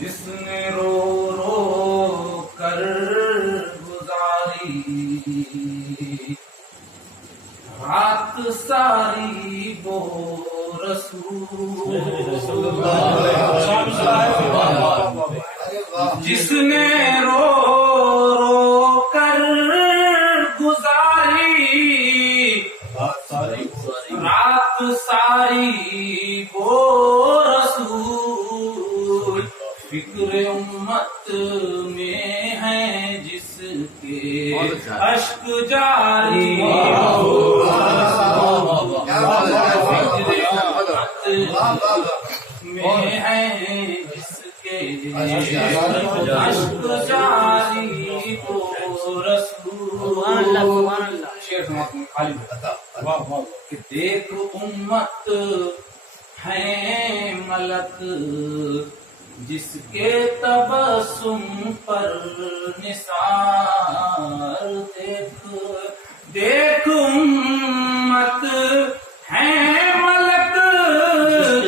جس نے رو رو کر گزاری رات ساری وہ رسول، جس نے رو رو کر گزاری رات ساری وہ رسول، فکر امت میں ہے جس کے اشک جاری، میں ہے جس کے اشک جاری وہ رسول، کہ دیکھ امت ہے ملک جس کے تبسم پر نثار، دیکھ امت ہے ملک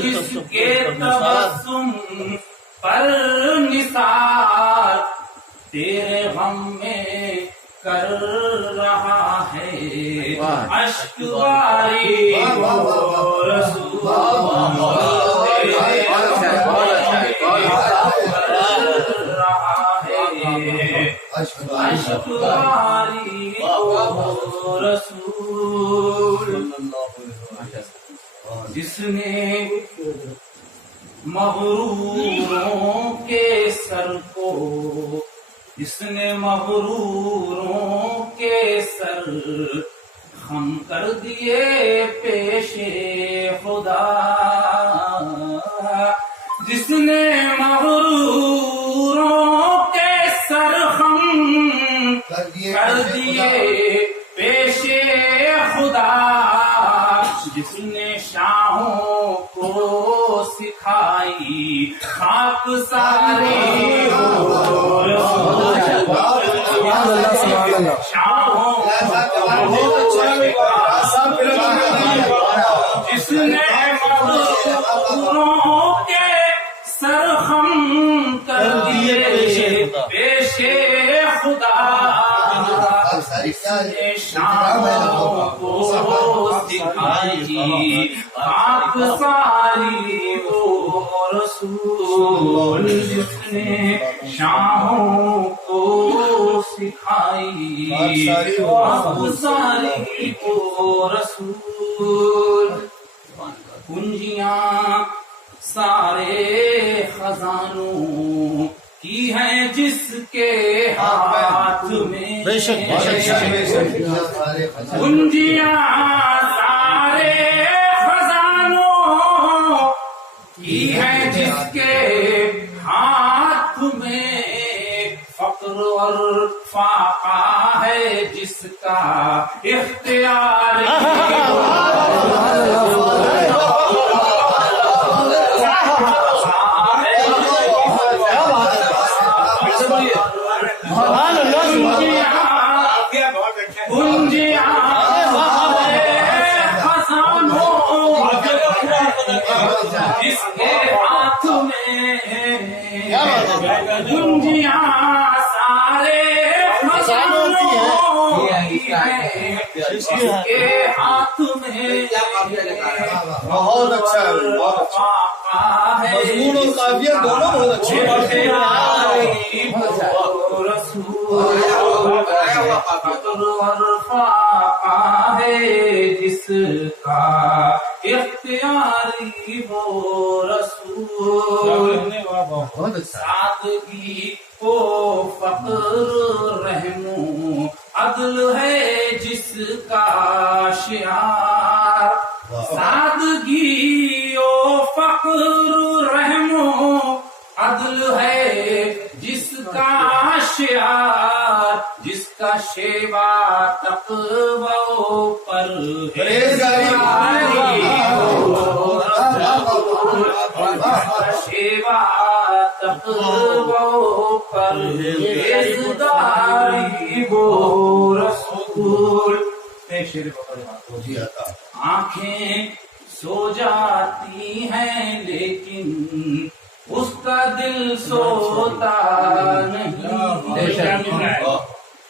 جس کے تبسم پر نثار، تیرے غم میں کر رہا ہے اشک باری رسول، اشک باری رسول، جس نے مغروروں کے سر کو، جس نے مغروروں کے سر خم کر دیے پیش خدا، جس نے مغروروں کے سر خم کر دیے پیش خدا، جس نے شاہوں کو سکھائی خاک ساری شاہوں جس نے مغروروں کے سر خم کر دیے پیش خدا، جس نے شاہوں کو سکھائی خاک ساری وہ رسول، جس نے شاہوں کو سکھائی خاک ساری وہ رسول، کنجیاں سارے خزانوں کی ہیں جس کے ہاتھ میں، کنجیاں سارے خزانوں کی ہیں جس کے ہاتھ میں، فقر اور فاقہ ہے جس کا اختیار، جس کے ہاتھ میں گنجیاں سارے خزانوں کی ہیں، جس کے ہاتھ میں بہت اچھا ہے، مضمون اور قافیہ دونوں بہت اچھے ہیں، جس کا اختیاری وہ رسول، سادگی کو فقر رحم عدل ہے جس کا شعار، سادگی و فقر رحم عدل ہے جس کا شعار، جس کا شیوا تقوی پرہیزگاری شیوا تقوی پرہیزگاری وہ رسول، آنکھیں سو جاتی ہیں لیکن اس کا کا دل سوتا نہیں،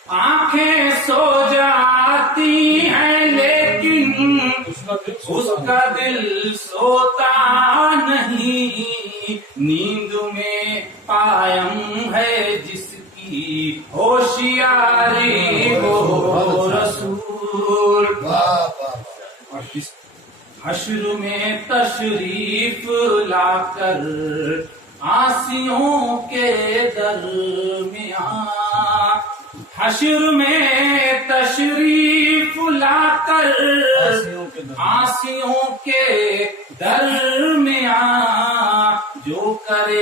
آنکھیں سو جاتی ہیں لیکن اس کا دل سوتا نہیں، نیند میں قائم ہے جس کی ہوشیاری وہ رسول، حشر میں تشریف لا کر عاصیوں کے درمیان، حشر میں تشریف لا کر عاصیوں کے درمیان، جو کرے